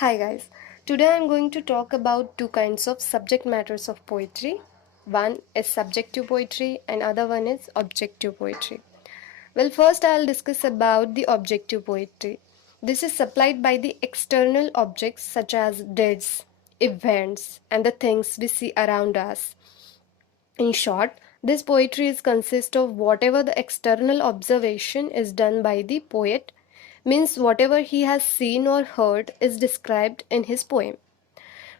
Hi guys, today I am going to talk about two kinds of subject matters of poetry. One is subjective poetry and other one is objective poetry. Well, first I'll discuss about the objective poetry. This is supplied by the external objects such as deeds, events and the things we see around us. In short, this poetry is consist of whatever the external observation is done by the poet, means whatever he has seen or heard is described in his poem.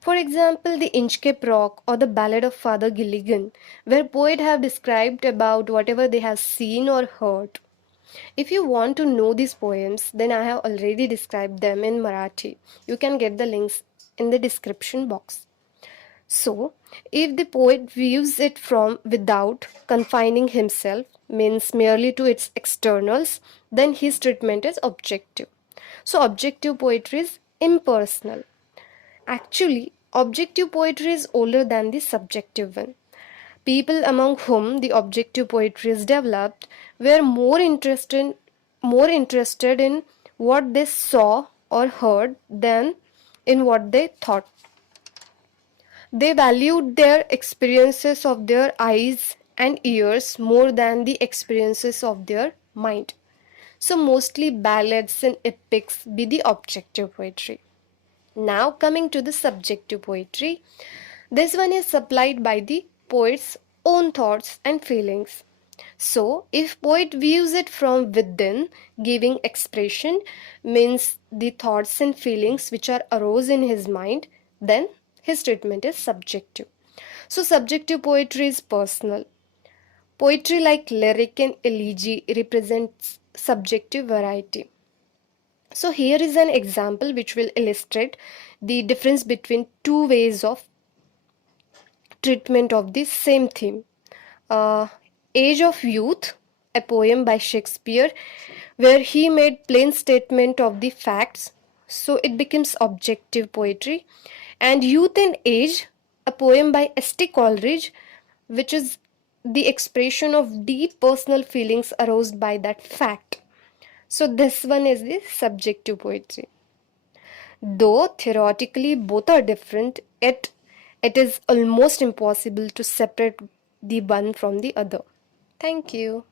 For example, the Inchcape Rock or the Ballad of Father Gilligan, where poets have described about whatever they have seen or heard. If you want to know these poems, then I have already described them in Marathi. You can get the links in the description box. So, if the poet views it from without confining himself, means merely to its externals, then his treatment is objective. So, objective poetry is impersonal. Actually, objective poetry is older than the subjective one. People among whom the objective poetry is developed were more interested in what they saw or heard than in what they thought. They valued their experiences of their eyes and ears more than the experiences of their mind. So, mostly ballads and epics be the objective poetry. Now, coming to the subjective poetry, this one is supplied by the poet's own thoughts and feelings. So, if poet views it from within, giving expression means the thoughts and feelings which are arose in his mind, then his treatment is subjective. So, subjective poetry is personal. Poetry like lyric and elegy represents subjective variety. So, here is an example which will illustrate the difference between two ways of treatment of the same theme. uh, Age of Youth, a poem by Shakespeare, where he made plain statement of the facts, so it becomes objective poetry. And Youth and Age, a poem by S.T. Coleridge, which is the expression of deep personal feelings aroused by that fact. So this one is the subjective poetry. Though theoretically both are different, yet it is almost impossible to separate the one from the other. Thank you.